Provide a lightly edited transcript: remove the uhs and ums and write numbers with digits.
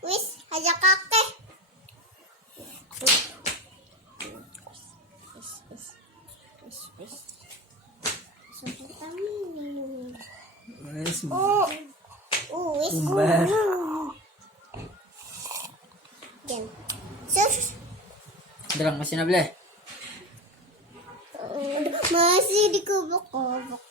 Wis, aja kakek. Wis. Sampai kami. Wis. Wis. Umbar. Diyan. Sus. Darang masih nable. Masih dikubok-kubok.